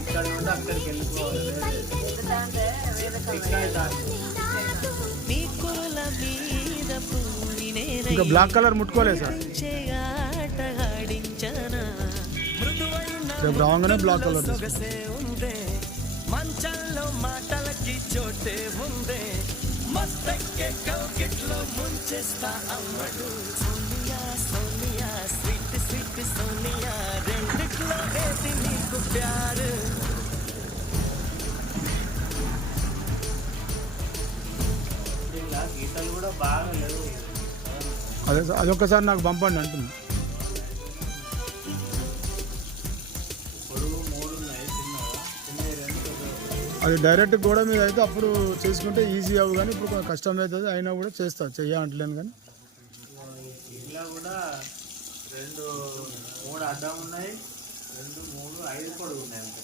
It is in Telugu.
ఇక్కడ నుండి అక్కడికి వెళ్ళిపోవాలి. ఇంకా బ్లాక్ కలర్ ముట్టుకోలేదు సార్. రేపు రాగానే బ్లాక్ కలర్ మంచంలో మాటలకి చోటే ఉందే మస్తెక్కే కౌకిట్లో ముంచేస్తా అమ్మడు సోనియా సోనియా స్వీట్ స్వీట్ సోనియా రెండిట్లో ఏది నీకు ప్యారు గీతలు కూడా బాగా లేవు. అదే సార్, అదొక్కసారి నాకు పంపండి అంటుంది. అది డైరెక్ట్ గోడ మీద అయితే అప్పుడు చేసుకుంటే ఈజీ అవ్వు, కానీ ఇప్పుడు కొంచెం కష్టం అవుతుంది. అయినా కూడా చేస్తా, చెయ్యంటలేను. కానీ ఇలా కూడా 2, 3 అడ్డం ఉన్నాయి, 2, 3, 5 పొడుగు ఉన్నాయి అంతే.